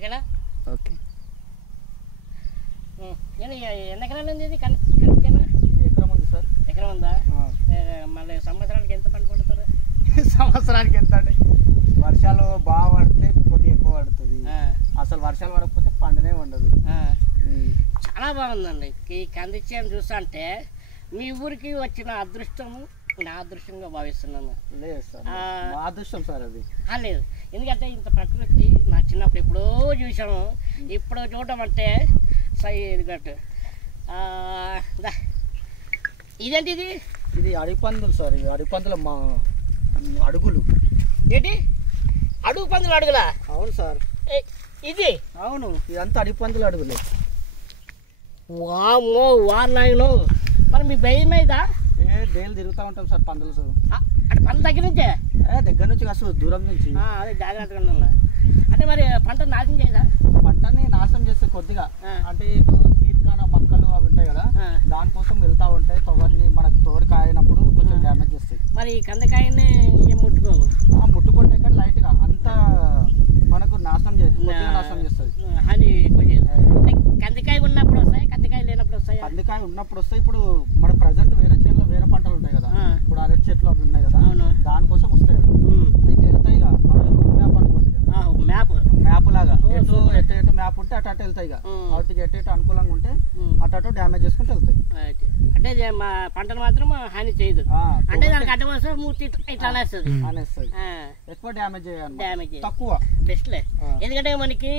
ఓకేనా? ఓకే. ఎన్ని ఎకరాలు ఉంది ఇది? కనిపించేనా? ఎకరం ఉంది సార్. ఎకరం ఉందా? మళ్ళీ సంవత్సరానికి ఎంత పంట పడుతుంది? సంవత్సరానికి ఎంత అంటే వర్షాలు బాగా పడితే కొద్దిగా ఎక్కువ పడుతుంది, అసలు వర్షాలు పడకపోతే పండునే ఉండదు. చాలా బాగుందండి ఈ కంది చేను చూస్తా అంటే. మీ ఊరికి వచ్చిన అదృష్టం నా అదృష్టంగా భావిస్తున్నాను. లేదు సార్, మా అదృష్టం సార్ అది. లేదు, ఎందుకంటే ఇంత ప్రకృతి నా చిన్నప్పుడు ఎప్పుడో చూసాము, ఇప్పుడు చూడటం అంటే సై ఇదిగట్టు. ఇదేంటి ఇది? ఇది అడిపందులు సార్. ఇది అడిపందుల మా అడుగులు. ఏంటి అడుగు పందులు అడుగులా? అవును సార్. ఇది అవును, ఇదంతా అడిపందులు అడుగులే. వామ్మో వారు. మరి మీ భయం అయిదా? డైలీ తిరుగుతూ ఉంటాం సార్ పందులు సార్. అంటే పంట దగ్గర నుంచే? దగ్గర నుంచి కాదు, దూరం నుంచి. అదే జాగ్రత్తగా ఉన్నా. అంటే మరి పంట నాశనం చేయదా? పంటని నాశనం చేస్తే కొద్దిగా, అంటే ఇప్పుడు సీతకాన మొక్కలు అవి ఉంటాయి కదా, దానికోసం వెళ్తూ ఉంటాయి. తొగరిని మనకు తొగరి కాయినప్పుడు కొంచెం డ్యామేజ్ చేస్తాయి. మరి కందకాయని ఏం ముట్టుకోము? ముట్టుకుంటే కానీ లైట్గా అంతా మనకు నాశనం చేస్తుంది, నాశనం చేస్తుంది. హాని ఎక్కువ చేస్తుంది. కందికాయ ఉన్నప్పుడు వస్తాయి, కందికాయ లేనప్పుడు వస్తాయి. కందికాయ ఉన్నప్పుడు వస్తాయి. ఇప్పుడు మన ప్రజెంట్ వేరే చేనులో వేరే పంటలు ఉంటాయి కదా, ఇప్పుడు అరటి చెట్లు అవి ఉన్నాయి కదా, దానికోసం వస్తాయి. అయితే వెళ్తాయి రూట్ మ్యాప్ అనుకోండి, మ్యాప్ లాగా ఎటు మ్యాప్ ఉంటే అటు వెళ్తాయి. వాటికి ఎటు అనుకూలంగా ఉంటే అటు డ్యామేజ్ చేసుకుంటూ వెళ్తాయి. అంటే మా పంటను మాత్రం హాని చేయదు. అంటే దానికి అడ్డం వస్తే మూర్తి ఇట్లా అనేస్తుంది. ఎక్కువ డ్యామేజ్ డ్యామేజ్ తక్కువ బెస్ట్లే. ఎందుకంటే మనకి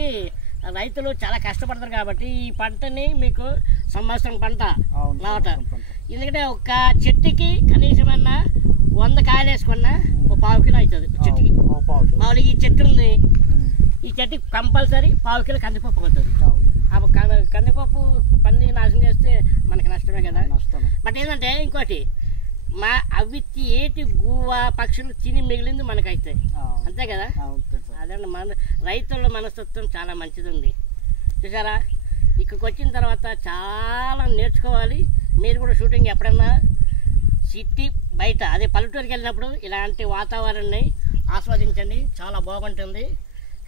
రైతులు చాలా కష్టపడతారు కాబట్టి ఈ పంటని మీకు సంవత్సరం పంట నాట. ఎందుకంటే ఒక చెట్టుకి కనీసమన్నా 100 కాయలు వేసుకున్నా ఒక 1/2 కిలో అవుతుంది చెట్టుకి. మామూలుగా ఈ చెట్టు ఉంది, ఈ చెట్టుకి కంపల్సరీ 1/2 కిలో కందిపప్పు అవుతుంది. కందిపప్పు పంది నాశనం చేస్తే మనకి నష్టమే కదా. బట్ ఏంటంటే ఇంకోటి, మా అవి ఏటి గువ్వ పక్షులు తిని మిగిలింది మనకు అవుతాయి, అంతే కదా. అదే మన రైతుల మనస్తత్వం చాలా మంచిది ఉంది. చూసారా, ఇక్కడికి వచ్చిన తర్వాత చాలా నేర్చుకోవాలి. మీరు కూడా షూటింగ్ ఎప్పుడన్నా సిటీ బయట అదే పల్లెటూరుకి వెళ్ళినప్పుడు ఇలాంటి వాతావరణాన్ని ఆస్వాదించండి, చాలా బాగుంటుంది.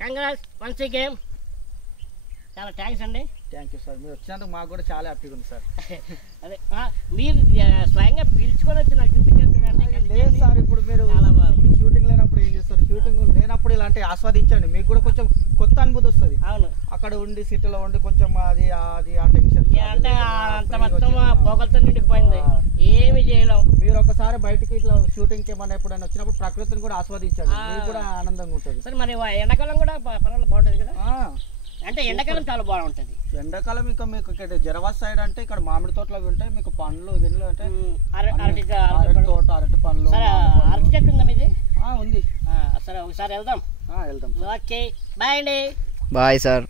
కంగ్రాట్స్ వన్స్ అగైన్, చాలా థ్యాంక్స్ అండి. థ్యాంక్ యూ సార్, మీరు వచ్చినందుకు మాకు కూడా చాలా హ్యాపీగా ఉంది సార్. అదే మీరు స్వయంగా పిలుచుకొని వచ్చి నాకు చూపించారు. లేదు సార్, ఇప్పుడు మీరు షూటింగ్ లేనప్పుడు ఏం చేస్తారు, షూటింగ్ లేనప్పుడు ఇలాంటి ఆస్వాదించండి, మీకు కూడా కొంచెం కొత్త అనుభూతి వస్తుంది. అవును, అక్కడ ఉండి సిటీలో ఉండి కొంచెం అది ఆ టెన్షన్ అంటే అంత మొత్తం పొగలతో నిండిపోయింది, ఏమి చేయలేం. మీరు ఒకసారి బయటకి ఇట్లా షూటింగ్ కి మన ఎప్పుడైనా వచ్చినప్పుడు ప్రకృతిని కూడా ఆస్వాదించండి, మీకు కూడా ఆనందంగా ఉంటుంది. సరే, మరి ఎండాకాలం కూడా పర్వాలేదు బాగుంటుంది కదా. అంటే ఎండాకాలం చాలా బాగుంటుంది. ఎండాకాలం ఇంకా మీకు ఇక్కడ జరవాస్ సైడ్ అంటే ఇక్కడ మామిడి తోటలు అవి ఉంటాయి, మీకు పండ్లు గిన్నెలు అంటే అరటి తోట, అరటి పండ్లు. అరటి చెట్టు ఉందా మీది? ఉంది. సరే ఒకసారి వెళ్దాం. వెళ్దాం. ఓకే, బాయ్ అండి. Bye sir.